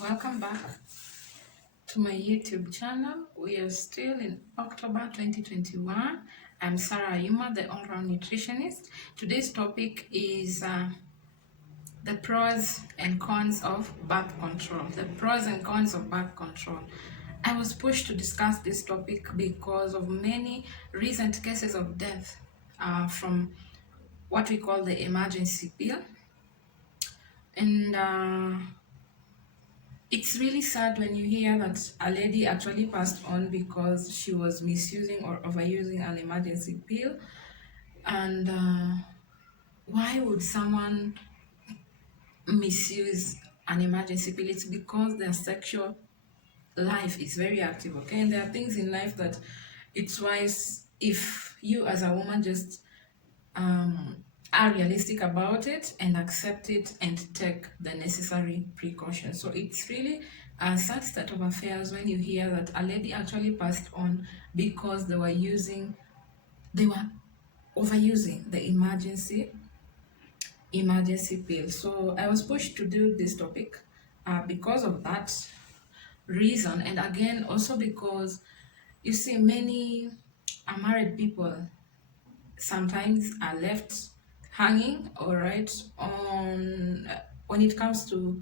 Welcome back to my YouTube channel. We are still in October 2021. I'm SarahAyuma, the all-round nutritionist. Today's topic is the pros and cons of birth control. The pros and cons of birth control. I was pushed to discuss this topic because of many recent cases of death from what we call the emergency pill. And it's really sad when you hear that a lady actually passed on because she was misusing or overusing an emergency pill. And why would someone misuse an emergency pill? It's because their sexual life is very active, okay? And there are things in life that it's wise if you as a woman just are realistic about it and accept it and take the necessary precautions. So it's really a sad state of affairs when you hear that a lady actually passed on because they were overusing the emergency pill. So I was pushed to do this topic because of that reason, and again also because you see many married people sometimes are left hanging, all right, on when it comes to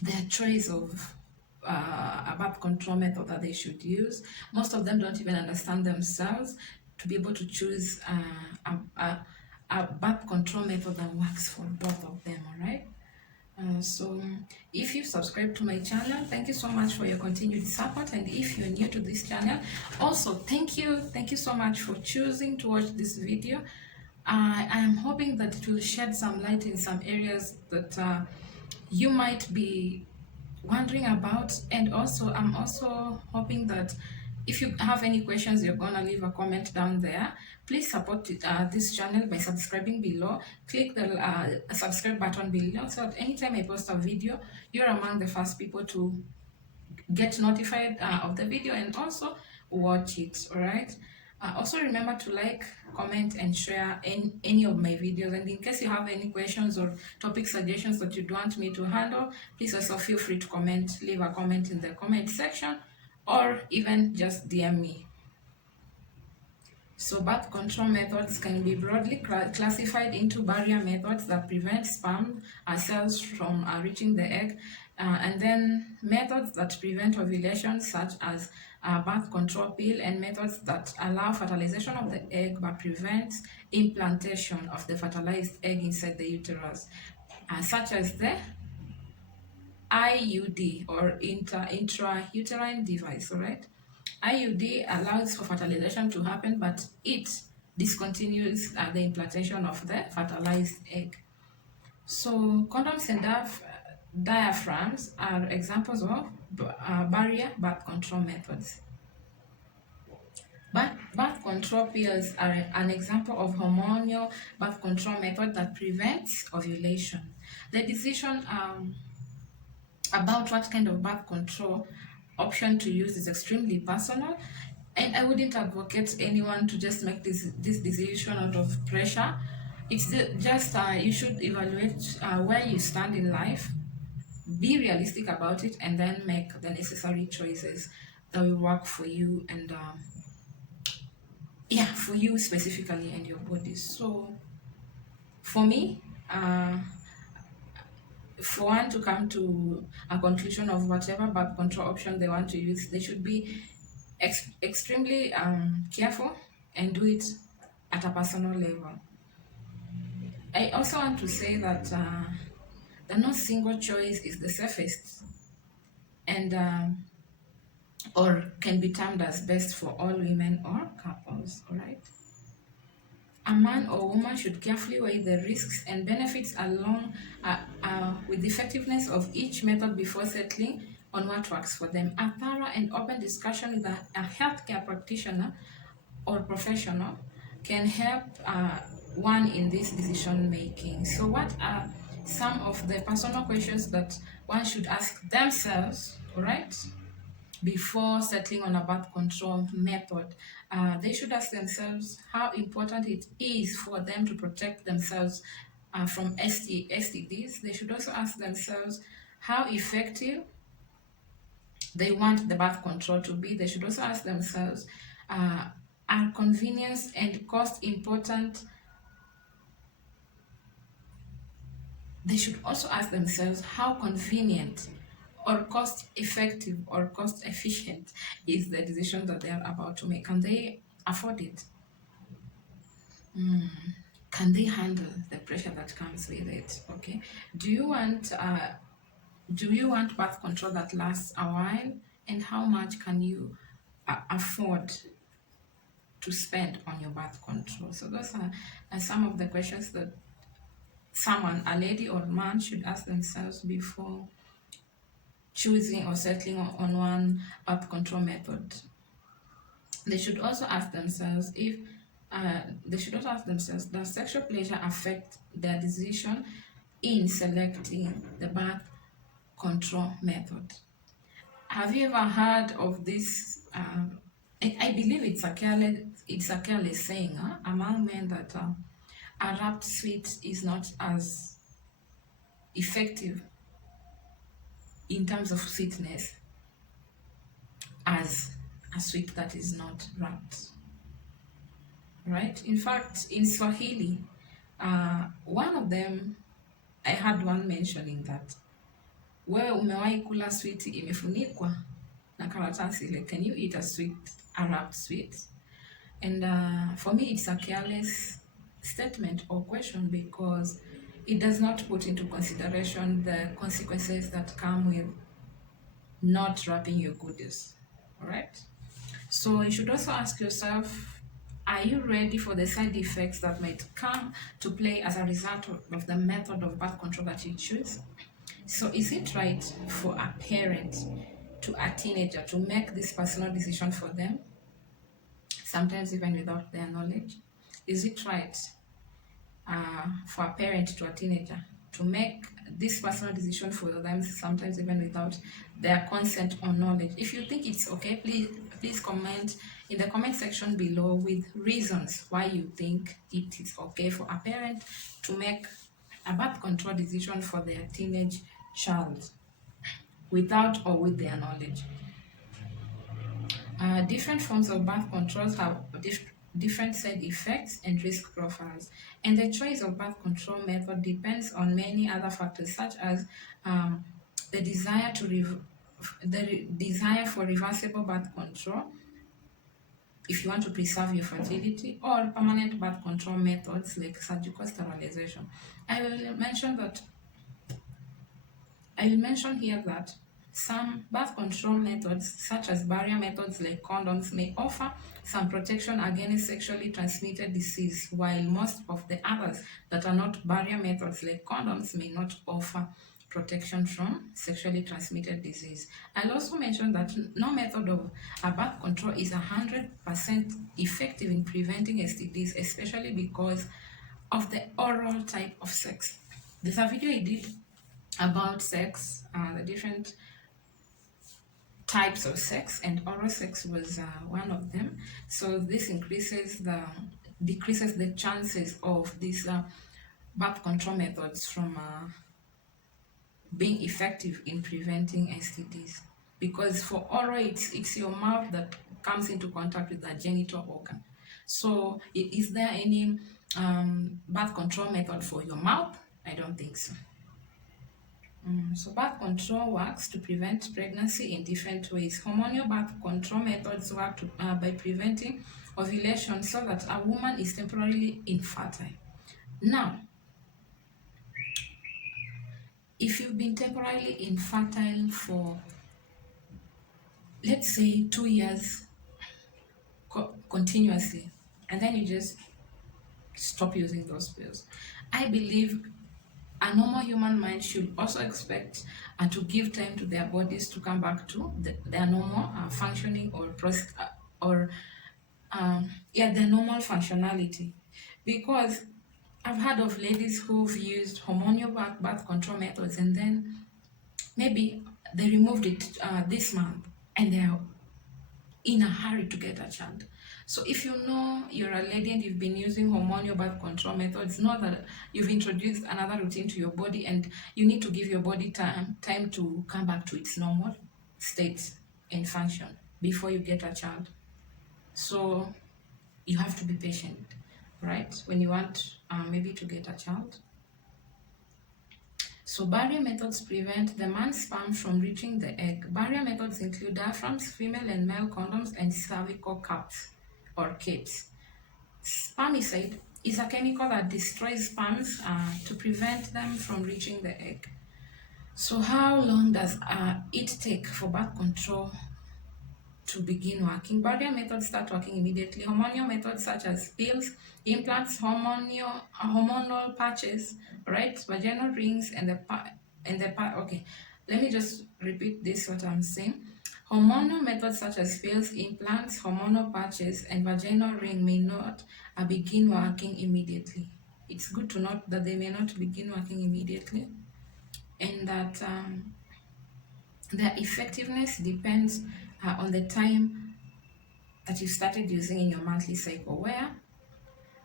their choice of a birth control method that they should use. Most of them don't even understand themselves to be able to choose a birth control method that works for both of them, all right? So if you subscribe to my channel, thank you so much for your continued support. And if you're new to this channel, also thank you so much for choosing to watch this video. I am hoping that it will shed some light in some areas that you might be wondering about. And also I'm also hoping that if you have any questions, you're gonna leave a comment down there. Please support this channel by subscribing below. Click the subscribe button below so that anytime I post a video, you're among the first people to get notified of the video and also watch it, all right? Also remember to like, comment, and share any of my videos. And in case you have any questions or topic suggestions that you'd want me to handle, please also feel free to comment, leave a comment in the comment section, or even just DM me. So birth control methods can be broadly classified into barrier methods that prevent sperm cells from reaching the egg, and then methods that prevent ovulation, such as birth control pill, and methods that allow fertilization of the egg but prevent implantation of the fertilized egg inside the uterus, such as the IUD or intrauterine device, all right? IUD allows for fertilization to happen, but it discontinues the implantation of the fertilized egg. So condoms and diaphragms are examples of barrier birth control methods. But birth control pills are an example of hormonal birth control method that prevents ovulation. The decision about what kind of birth control option to use is extremely personal, and I wouldn't advocate anyone to just make this decision out of pressure. It's just you should evaluate where you stand in life, be realistic about it, and then make the necessary choices that will work for you and for you specifically and your body. So for me, for one to come to a conclusion of whatever birth control option they want to use, they should be extremely careful and do it at a personal level. I also want to say that that no single choice is the safest and or can be termed as best for all women or couples, all right? A man or woman should carefully weigh the risks and benefits along with the effectiveness of each method before settling on what works for them. A thorough and open discussion with a healthcare practitioner or professional can help one in this decision making. So what are some of the personal questions that one should ask themselves, all right, before settling on a birth control method? They should ask themselves how important it is for them to protect themselves from STDs. They should also ask themselves how effective they want the birth control to be. They should also ask themselves, are convenience and cost important? They should also ask themselves how convenient or cost effective or cost efficient is the decision that they are about to make. Can they afford it? Can they handle the pressure that comes with it? Okay. Do you want birth control that lasts a while? And how much can you afford to spend on your birth control? So those are some of the questions that someone, a lady or man, should ask themselves before choosing or settling on one birth control method. They should also ask themselves does sexual pleasure affect their decision in selecting the birth control method? Have you ever heard of this? I believe it's a careless saying among men that a wrapped sweet is not as effective in terms of sweetness as a sweet that is not wrapped. Right? In fact, in Swahili, one of them, I had one mentioning that wewe umewahi kula sweet imefunikwa na karatasi ile, can you eat a wrapped sweet? And for me, it's a careless statement or question because it does not put into consideration the consequences that come with not wrapping your goodies. All right. So you should also ask yourself, are you ready for the side effects that might come to play as a result of the method of birth control that you choose? So is it right for a parent to a teenager to make this personal decision for them, sometimes even without their knowledge? Is it right for a parent to a teenager to make this personal decision for them, sometimes even without their consent or knowledge? If you think it's okay, please comment in the comment section below with reasons why you think it is okay for a parent to make a birth control decision for their teenage child without or with their knowledge. Different forms of birth controls have different side effects and risk profiles, and the choice of birth control method depends on many other factors such as the desire for reversible birth control, if you want to preserve your fertility, or permanent birth control methods like surgical sterilization. I will mention here that some birth control methods, such as barrier methods like condoms, may offer some protection against sexually transmitted disease, while most of the others that are not barrier methods like condoms may not offer protection from sexually transmitted disease. I'll also mention that no method of birth control is 100% effective in preventing STDs, especially because of the oral type of sex. There's a video I did about sex, the different types of sex, and oral sex was one of them. So this decreases the chances of these birth control methods from being effective in preventing STDs, because for oral it's your mouth that comes into contact with the genital organ. So is there any birth control method for your mouth? I don't think so. So birth control works to prevent pregnancy in different ways. Hormonal birth control methods work by preventing ovulation so that a woman is temporarily infertile. Now, if you've been temporarily infertile for, let's say, 2 years continuously, and then you just stop using those pills, I believe a normal human mind should also expect to give time to their bodies to come back to their normal functioning their normal functionality. Because I've heard of ladies who've used hormonal birth control methods and then maybe they removed it this month and they're in a hurry to get a child. So if you know you're a lady and you've been using hormonal birth control methods, know that you've introduced another routine to your body, and you need to give your body time to come back to its normal state and function before you get a child. So you have to be patient, right? When you want maybe to get a child. So barrier methods prevent the man's sperm from reaching the egg. Barrier methods include diaphragms, female and male condoms, and cervical caps or capes. Spermicide is a chemical that destroys sperms to prevent them from reaching the egg. So how long does it take for birth control to begin working? Barrier methods start working immediately. Hormonal methods such as pills, implants, hormonal patches, right? Vaginal rings, okay. Let me just repeat this what I'm saying. Hormonal methods such as pills, implants, hormonal patches, and vaginal ring may not begin working immediately. It's good to note that they may not begin working immediately, and that their effectiveness depends on the time that you started using in your monthly cycle,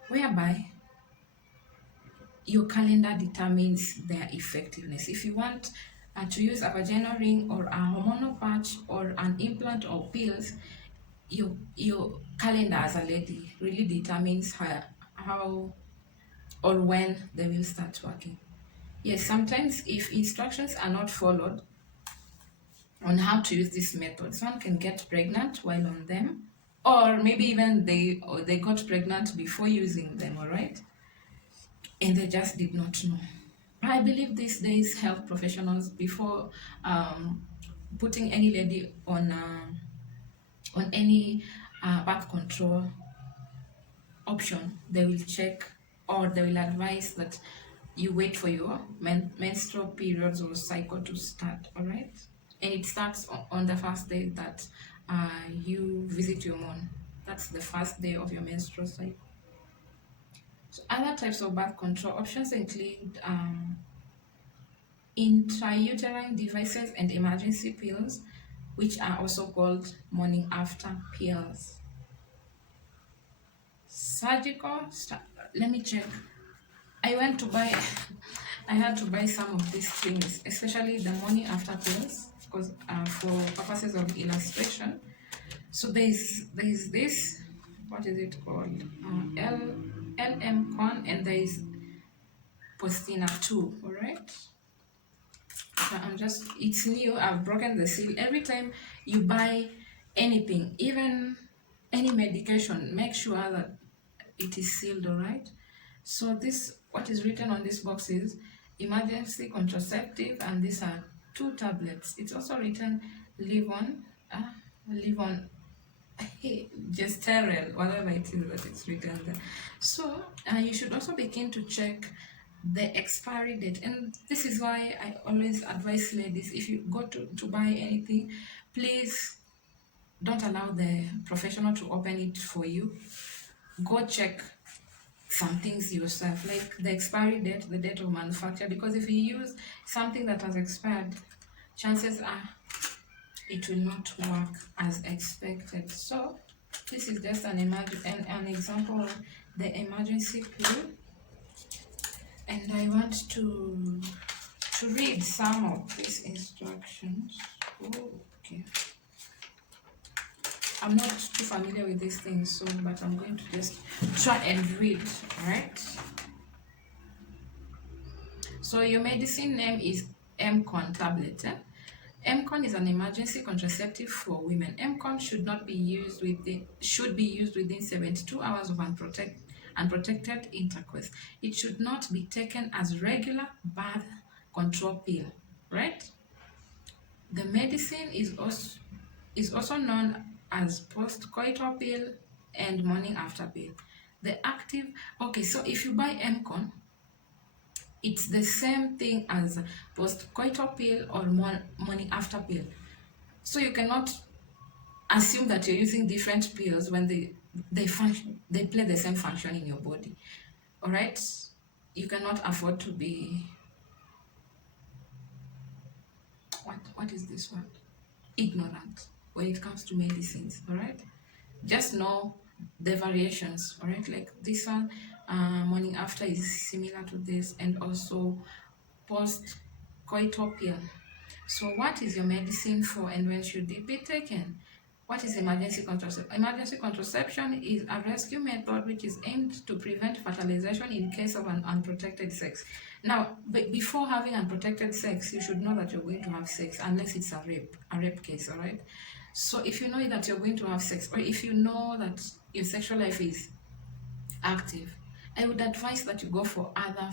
whereby your calendar determines their effectiveness. If you want to use a vaginal ring or a hormonal patch or an implant or pills, your calendar as a lady really determines how or when they will start working. Yes, sometimes if instructions are not followed on how to use these methods, one can get pregnant while on them, or maybe even they got pregnant before using them, all right, and they just did not know. I believe these days health professionals, before putting any lady on any birth control option, they will check or they will advise that you wait for your menstrual periods or cycle to start, all right? And it starts on the first day that you visit your moon. That's the first day of your menstrual cycle. So other types of birth control options include intrauterine devices and emergency pills, which are also called morning after pills. Let me check. I went to buy, I had to buy some of these things, especially the morning after pills, because for purposes of illustration. So there's this, what is it called? LM Con, and there is Postina 2, all right? So it's new, I've broken the seal. Every time you buy anything, even any medication, make sure that it is sealed, all right? So what is written on this box is emergency contraceptive, and these are 2 tablets. It's also written live on, gesterel, whatever it is that it's written there. So you should also begin to check the expiry date, and this is why I always advise ladies, if you go to buy anything, please don't allow the professional to open it for you. Go check some things yourself, like the expiry date, the date of manufacture, because if you use something that has expired, chances are it will not work as expected. So this is just an example of the emergency pill, and I want to read some of these instructions. Okay. I'm not too familiar with these things, so but I'm going to just try and read, right? So your medicine name is MCON tablet. MCON is an emergency contraceptive for women. MCON should be used within 72 hours of unprotected intercourse. It should not be taken as regular birth control pill, right? The medicine is also known as postcoital pill and morning after pill. So if you buy MCON, it's the same thing as postcoital pill or morning after pill. So you cannot assume that you're using different pills when they play the same function in your body. All right? You cannot afford to be what is this word? Ignorant when it comes to medicines. All right? Just know the variations, all right? Like this one, morning after is similar to this, and also post coital pill. So what is your medicine for, and when should it be taken? What is emergency contraception? Emergency contraception is a rescue method which is aimed to prevent fertilization in case of an unprotected sex. Now, before having unprotected sex, you should know that you're going to have sex unless it's a rape case, all right? So if you know that you're going to have sex, or if you know that your sexual life is active, I would advise that you go for other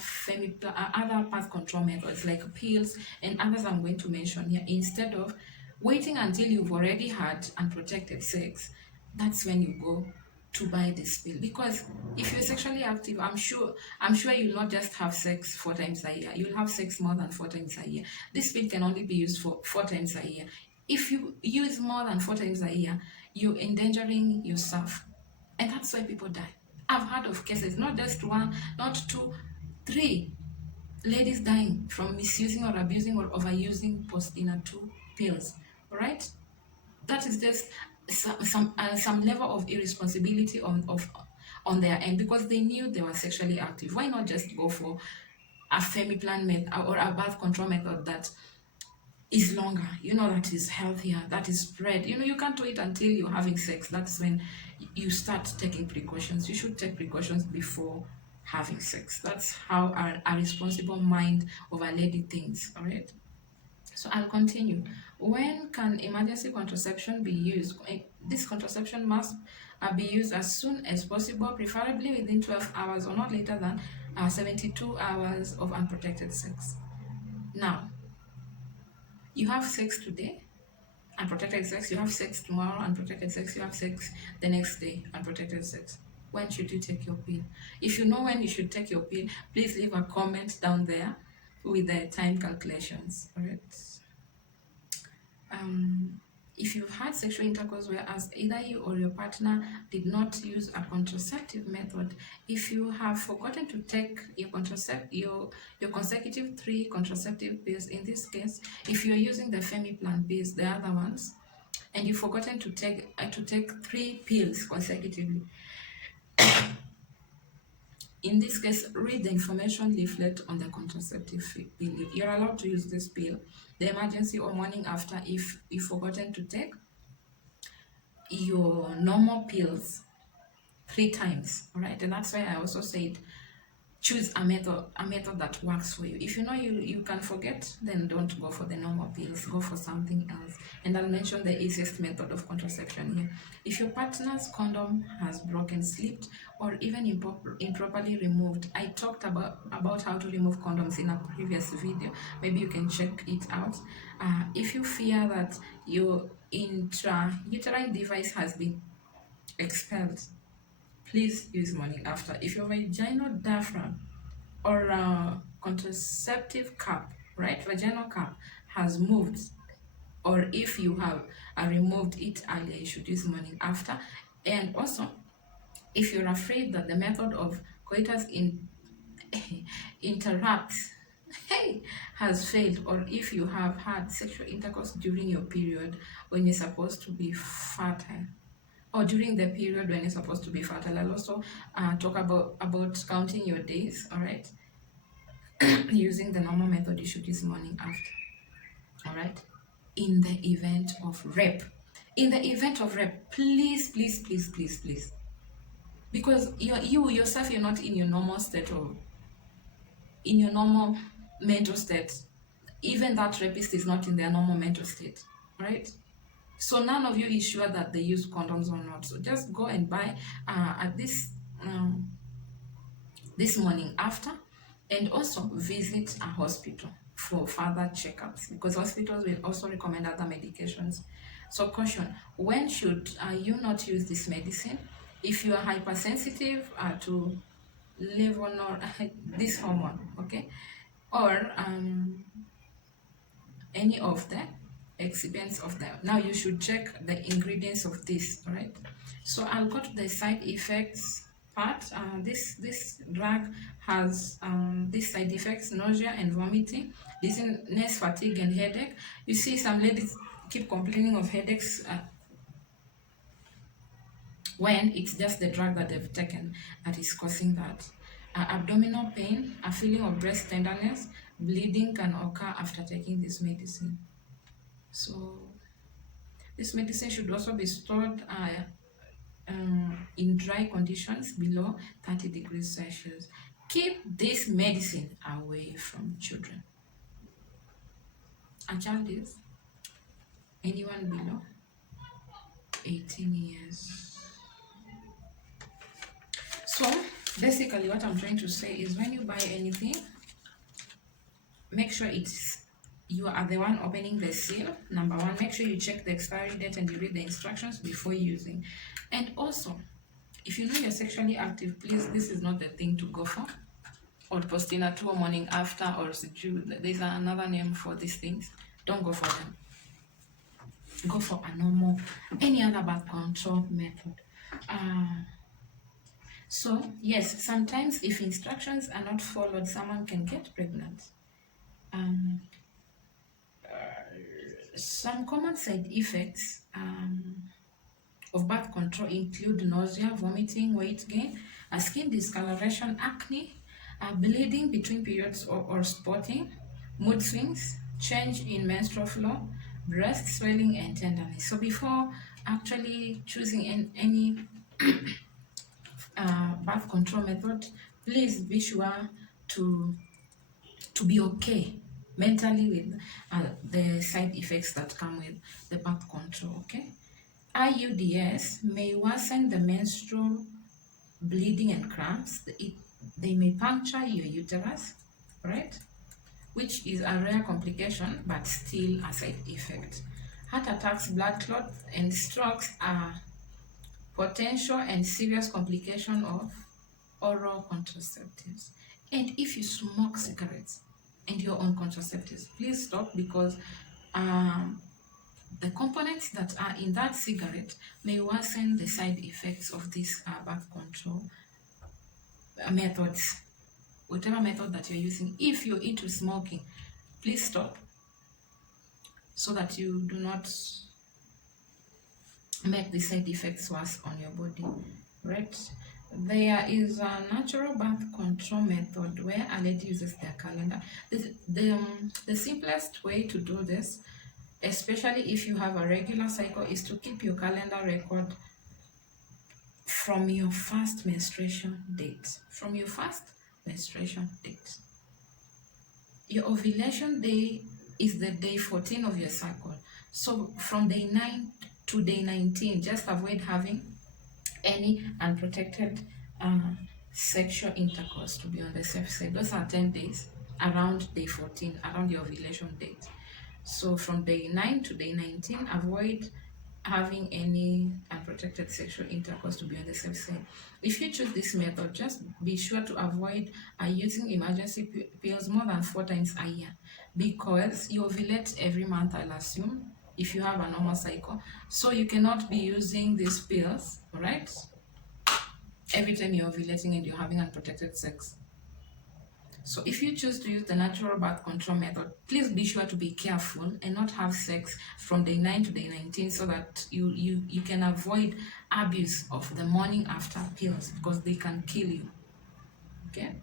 birth control methods like pills and others I'm going to mention here, instead of waiting until you've already had unprotected sex. That's when you go to buy this pill, because if you're sexually active, I'm sure you'll not just have sex 4 times a year. You'll have sex more than 4 times a year. This pill can only be used for 4 times a year. If you use more than 4 times a year, you're endangering yourself, and that's why people die. I've heard of cases, not just one, not two, three ladies dying from misusing or abusing or overusing post-dinner 2 pills. All right, that is just some level of irresponsibility on their end, because they knew they were sexually active. Why not just go for a femiplan method or a birth control method that is longer, that is healthier, that is spread. You can't wait until you're having sex. That's when you start taking precautions. You should take precautions before having sex. That's how a responsible mind of a lady thinks, all right? So I'll continue. When can emergency contraception be used? This contraception must be used as soon as possible, preferably within 12 hours or not later than 72 hours of unprotected sex. Now, you have sex today, unprotected sex. You have sex tomorrow, unprotected sex. You have sex the next day, unprotected sex. When should you take your pill? If you know when you should take your pill, please leave a comment down there with the time calculations. All right. If you've had sexual intercourse whereas either you or your partner did not use a contraceptive method, if you have forgotten to take your consecutive 3 contraceptive pills, in this case, if you're using the femiplan pills, the other ones, and you've forgotten to take 3 pills consecutively, in this case, read the information leaflet on the contraceptive pill. You're allowed to use this pill the emergency or morning after if you've forgotten to take your normal pills 3 times, all right? And that's why I also said choose a method that works for you. If you know you can forget, then don't go for the normal pills, go for something else. And I'll mention the easiest method of contraception here. If your partner's condom has broken, slipped, or even improperly removed, I talked about how to remove condoms in a previous video. Maybe you can check it out. If you fear that your intrauterine device has been expelled, please use morning after. If your vaginal diaphragm or contraceptive cup, right, vaginal cup has moved, or if you have removed it earlier, you should use morning after. And also, if you're afraid that the method of coitus interrupts has failed, or if you have had sexual intercourse during your period when you're supposed to be fertile, or during the period when you're supposed to be fertile. I'll also talk about counting your days, all right? Using the normal method, you should use morning after, all right? In the event of rape. In the event of rape, please, because you yourself, you're not in your normal state or in your normal mental state. Even that rapist is not in their normal mental state, right? So none of you is sure that they use condoms or not. So just go and buy at this morning after, and also visit a hospital for further checkups, because hospitals will also recommend other medications. So caution, when should you not use this medicine? If you are hypersensitive to this hormone, okay, or any of the excipients of them. Now you should check the ingredients of this, right? So I'll go to the side effects part. This drug has these side effects: nausea and vomiting, dizziness, fatigue, and headache. You see, some ladies keep complaining of headaches when it's just the drug that they've taken that is causing that. Abdominal pain, a feeling of breast tenderness, bleeding can occur after taking this medicine. So this medicine should also be stored in dry conditions below 30 degrees Celsius. Keep this medicine away from children. A child is anyone below 18 years. So basically what I'm trying to say is when you buy anything, make sure you are the one opening the seal. Number one, make sure you check the expiry date and you read the instructions before using. And also, if you know you're sexually active, please, this is not the thing to go for. Or postinatal morning after, or there's another name for these things. Don't go for them. Go for a normal, any other birth control method. So yes, sometimes if instructions are not followed, someone can get pregnant. Some common side effects of birth control include nausea, vomiting, weight gain, skin discoloration, acne, bleeding between periods or spotting, mood swings, change in menstrual flow, breast swelling, and tenderness. So before actually choosing any birth control method, please be sure to be okay mentally with the side effects that come with the birth control, okay? IUDs may worsen the menstrual bleeding and cramps. They may puncture your uterus, right? Which is a rare complication, but still a side effect. Heart attacks, blood clots, and strokes are potential and serious complication of oral contraceptives. And if you smoke cigarettes and you're on contraceptives, please stop, because the components that are in that cigarette may worsen the side effects of these birth control methods. Whatever method that you're using, if you're into smoking, please stop, so that you do not make the side effects worse on your body, right? There is a natural birth control method where a lady uses their calendar. The simplest way to do this, especially if you have a regular cycle, is to keep your calendar record from your first menstruation date. From your first menstruation date. Your ovulation day is the day 14 of your cycle. So from day 9 to day 19, just avoid having any unprotected sexual intercourse, to be on the safe side. Those are 10 days around day 14, around your ovulation date. So from day 9 to day 19, avoid having any unprotected sexual intercourse, to be on the safe side. If you choose this method, just be sure to avoid using emergency pills more than 4 times a year, because you ovulate every month, I'll assume, if you have a normal cycle. So you cannot be using these pills, right, every time you're ovulating and you're having unprotected sex. So if you choose to use the natural birth control method, please be sure to be careful and not have sex from day 9 to day 19, so that you can avoid abuse of the morning after pills, because they can kill you, okay?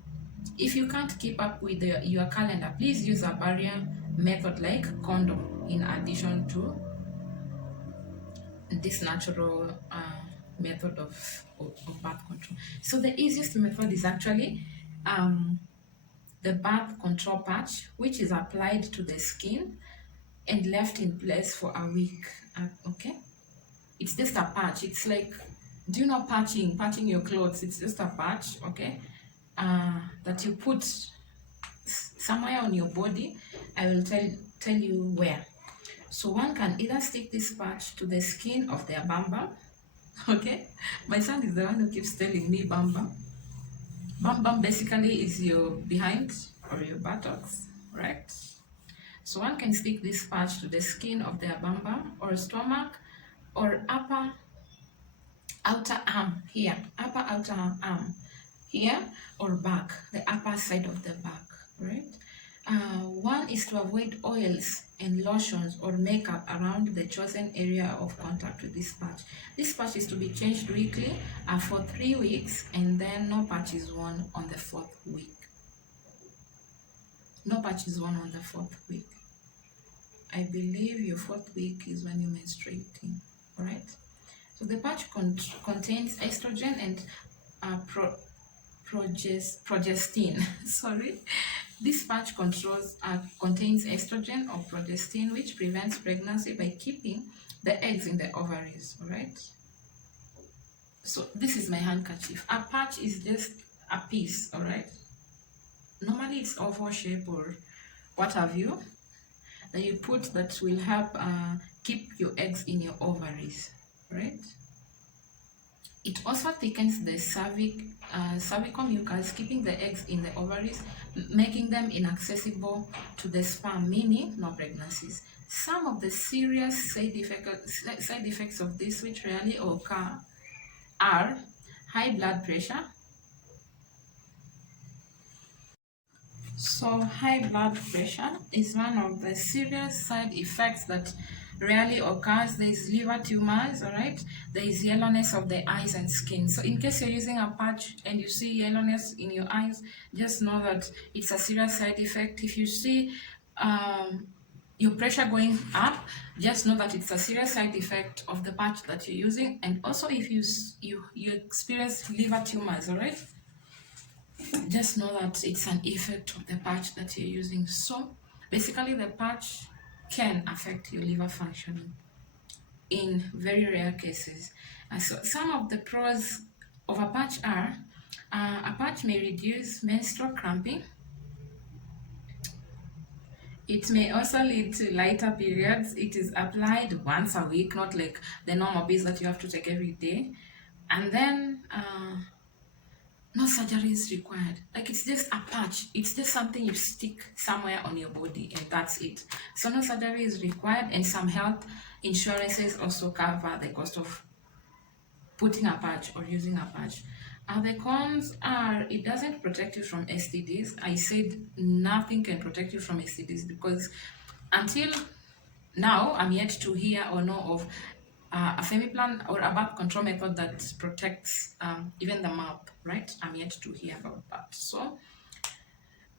If you can't keep up with your calendar, please use a barrier method like condom in addition to this natural method of birth control. So the easiest method is actually the birth control patch, which is applied to the skin and left in place for a week, okay? It's just a patch. It's like, do you know patching your clothes? It's just a patch, okay, that you put somewhere on your body. I will tell you where. So one can either stick this patch to the skin of their bum bum, okay? My son is the one who keeps telling me bum bum. Bum bum basically is your behind or your buttocks, right? So one can stick this patch to the skin of their bum bum or stomach or upper outer arm here, upper outer arm here, or back, the upper side of the back, right? One is to avoid oils and lotions or makeup around the chosen area of contact with this patch. This patch is to be changed weekly for 3 weeks, and then no patch is worn on the 4th week. No patch is worn on the 4th week. I believe your 4th week is when you're menstruating, alright? So the patch contains estrogen and progestin. Sorry. This patch contains estrogen or progestin, which prevents pregnancy by keeping the eggs in the ovaries, alright? So this is my handkerchief. A patch is just a piece, alright? Normally it's oval shape or what have you, that you put that will help keep your eggs in your ovaries, right? It also thickens the cervical mucus, keeping the eggs in the ovaries, making them inaccessible to the sperm, meaning no pregnancies. Some of the serious side effects of this, which rarely occur, are high blood pressure. So high blood pressure is one of the serious side effects that rarely occurs. There is liver tumors, all right? There is yellowness of the eyes and skin. So in case you're using a patch and you see yellowness in your eyes, just know that it's a serious side effect. If you see your pressure going up, just know that it's a serious side effect of the patch that you're using. And also if you experience liver tumors, all right? Just know that it's an effect of the patch that you're using. So basically the patch can affect your liver functioning in very rare cases. So some of the pros of a patch are a patch may reduce menstrual cramping. It may also lead to lighter periods. It is applied once a week, not like the normal pills that you have to take every day. And then no surgery is required. Like, it's just a patch. It's just something you stick somewhere on your body and that's it. So no surgery is required, and some health insurances also cover the cost of putting a patch or using a patch. The cons are it doesn't protect you from STDs. I said nothing can protect you from STDs because until now I'm yet to hear or know of a femiplan or a birth control method that protects even the mouth, right? I'm yet to hear about that. So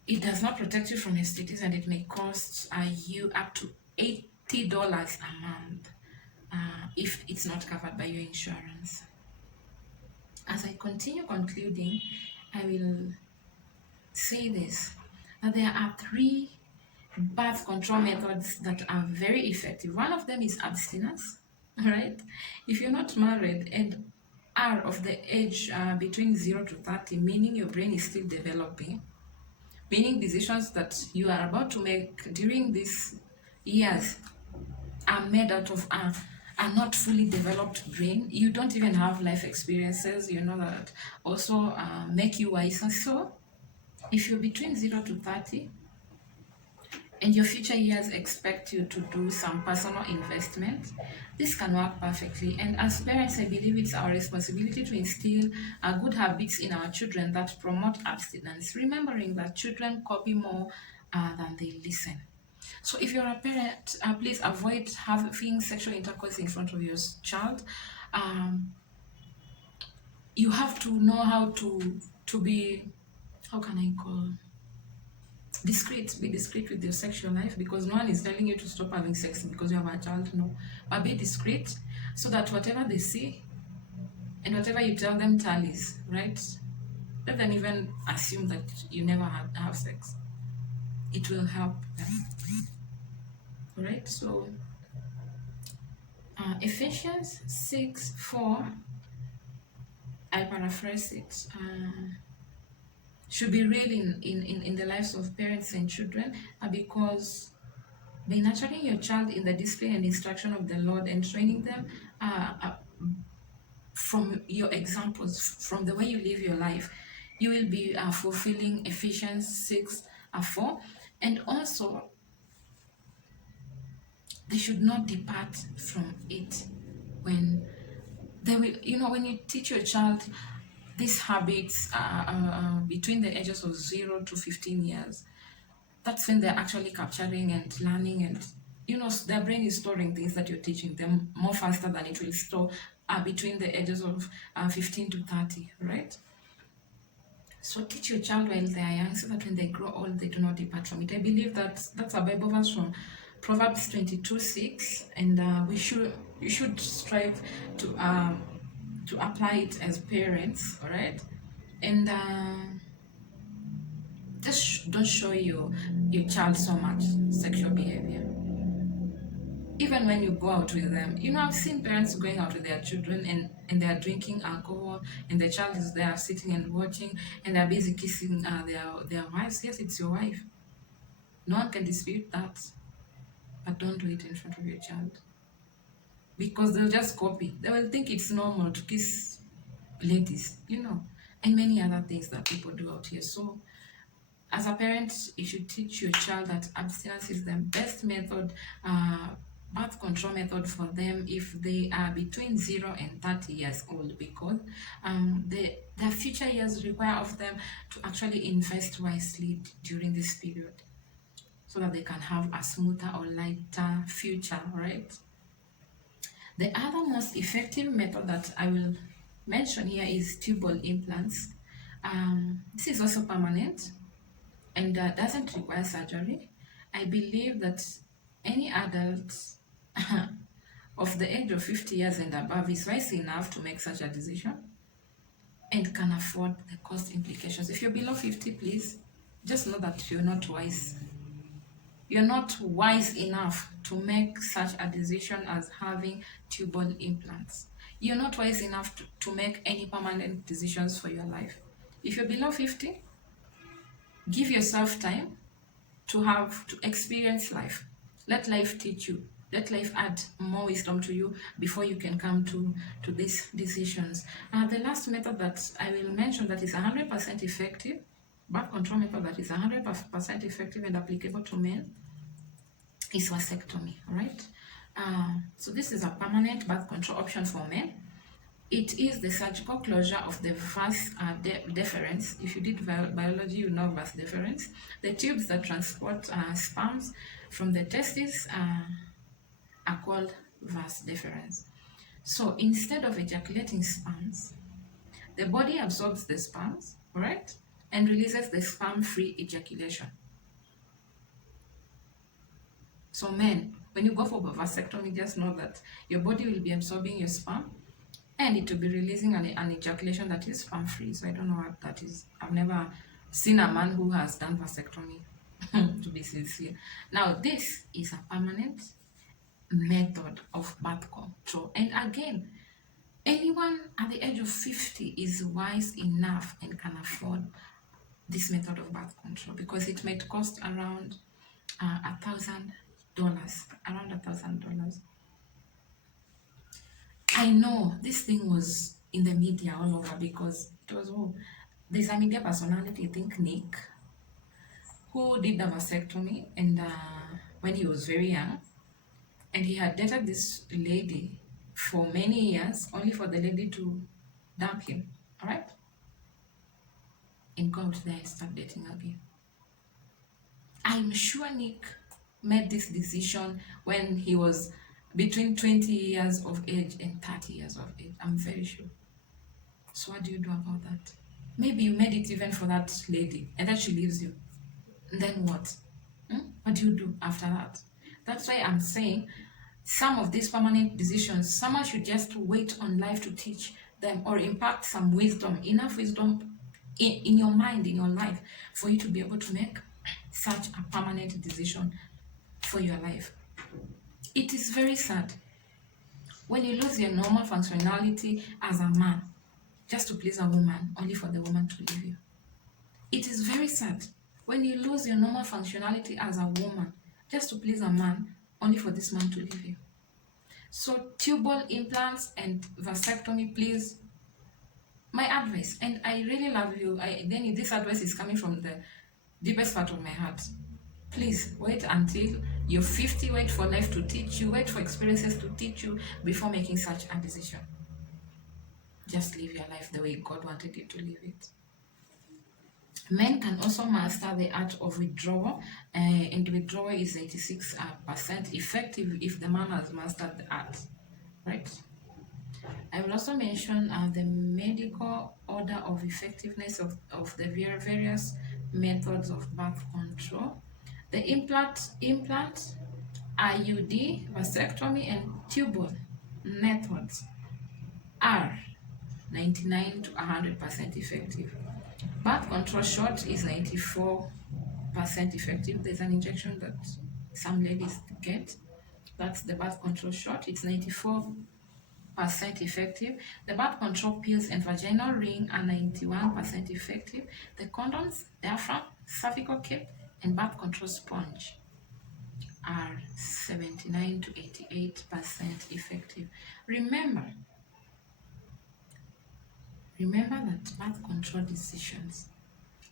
it does not protect you from STDs, and it may cost you up to $80 a month if it's not covered by your insurance. As I continue concluding, I will say this, that there are 3 birth control methods that are very effective. One of them is abstinence, right? If you're not married and are of the age between 0 to 30, meaning your brain is still developing, meaning decisions that you are about to make during these years are made out of a not fully developed brain. You don't even have life experiences, you know, that also make you wiser. So if you're between 0 to 30 and your future years expect you to do some personal investment, this can work perfectly. And as parents, I believe it's our responsibility to instill good habits in our children that promote abstinence, remembering that children copy more than they listen. So if you're a parent, please avoid having sexual intercourse in front of your child. You have to know how to be, how can I call, discreet. Be discreet with your sexual life, because no one is telling you to stop having sex because you have a child. No, but be discreet so that whatever they see and whatever you tell them tallies, right? Let them even assume that you never have sex. It will help them. All right, so Ephesians 6:4, I paraphrase it, should be real in the lives of parents and children, because by nurturing your child in the discipline and instruction of the Lord and training them from your examples, from the way you live your life, you will be fulfilling Ephesians 6:4. And also, they should not depart from it. When they will, when you teach your child these habits between the ages of 0 to 15 years, that's when they're actually capturing and learning, and their brain is storing things that you're teaching them more faster than it will store between the ages of 15 to 30, right? So teach your child while they are young, so that when they grow old, they do not depart from it. I believe that that's a Bible verse from Proverbs 22:6, and you should strive to apply it as parents, all right? And just don't show your child so much sexual behavior. Even when you go out with them, I've seen parents going out with their children and they're drinking alcohol, and the child is there sitting and watching, and they're busy kissing their wives. Yes, it's your wife. No one can dispute that, but don't do it in front of your child, because they'll just copy. They will think it's normal to kiss ladies, and many other things that people do out here. So as a parent, you should teach your child that abstinence is the best method, birth control method for them if they are between 0 and 30 years old, because their future years require of them to actually invest wisely during this period, so that they can have a smoother or lighter future, right? The other most effective method that I will mention here is tubal implants. This is also permanent and doesn't require surgery. I believe that any adult of the age of 50 years and above is wise enough to make such a decision and can afford the cost implications. If you're below 50, please just know that you're not wise. You're not wise enough to make such a decision as having tubal implants. You're not wise enough to make any permanent decisions for your life. If you're below 50, give yourself time to experience life. Let life teach you. Let life add more wisdom to you before you can come to these decisions. The last method that I will mention that is 100% effective, birth control method that is 100% effective and applicable to men, is vasectomy, right? So this is a permanent birth control option for men. It is the surgical closure of the vas deferens. If you did biology, you know vas deferens. The tubes that transport sperms from the testes are called vas deferens. So instead of ejaculating sperms, the body absorbs the sperms, right, and releases the sperm-free ejaculation. So men, when you go for vasectomy, just know that your body will be absorbing your sperm, and it will be releasing an ejaculation that is sperm-free. So I don't know what that is. I've never seen a man who has done vasectomy, to be sincere. Now, this is a permanent method of birth control. And again, anyone at the age of 50 is wise enough and can afford this method of birth control, because it might cost around $1,000, around $1,000. I know this thing was in the media all over, because it was, there's a media personality, I think Nick, who did the vasectomy, and when he was very young, and he had dated this lady for many years, only for the lady to dump him, all right? And go out there and start dating again. I'm sure Nick made this decision when he was between 20 years of age and 30 years of age. I'm very sure. So what do you do about that? Maybe you made it even for that lady, and then she leaves you. And then what? What do you do after that? That's why I'm saying some of these permanent decisions, someone should just wait on life to teach them or impact some wisdom, enough wisdom in your mind, in your life, for you to be able to make such a permanent decision for your life. It is very sad when you lose your normal functionality as a man just to please a woman, only for the woman to leave you. It is very sad when you lose your normal functionality as a woman just to please a man, only for this man to leave you. So tubal implants and vasectomy, please, my advice, and I really love you. Then this advice is coming from the deepest part of my heart. Please wait until you're 50, wait for life to teach you, wait for experiences to teach you before making such a decision. Just live your life the way God wanted you to live it. Men can also master the art of withdrawal, and withdrawal is 86% effective if the man has mastered the art, right? I will also mention the medical order of effectiveness of the various methods of birth control. The implant, IUD, vasectomy, and tubal methods are 99 to 100% effective. Birth control shot is 94% effective. There's an injection that some ladies get. That's the birth control shot. It's 94% effective. The birth control pills and vaginal ring are 91% effective. The condoms, diaphragm, cervical cape, and birth control sponge are 79 to 88% effective. Remember that birth control decisions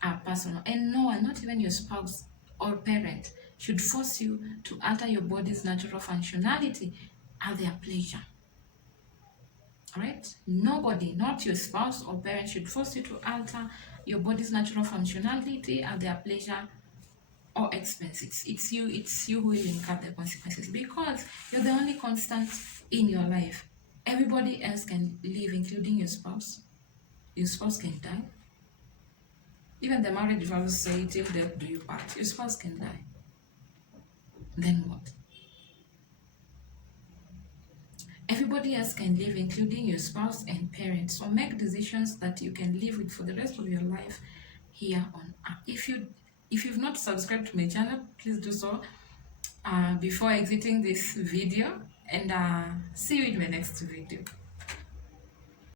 are personal, and no one, not even your spouse or parent, should force you to alter your body's natural functionality at their pleasure. Right? Nobody, not your spouse or parent, should force you to alter your body's natural functionality at their pleasure or expense. It's you who will incur the consequences, because you're the only constant in your life. Everybody else can live, including your spouse. Your spouse can die. Even the marriage vows say, till death do you part. Your spouse can die. Then what? Everybody else can live, including your spouse and parents. So make decisions that you can live with for the rest of your life here on earth. If you've not subscribed to my channel, please do so before exiting this video, and see you in my next video.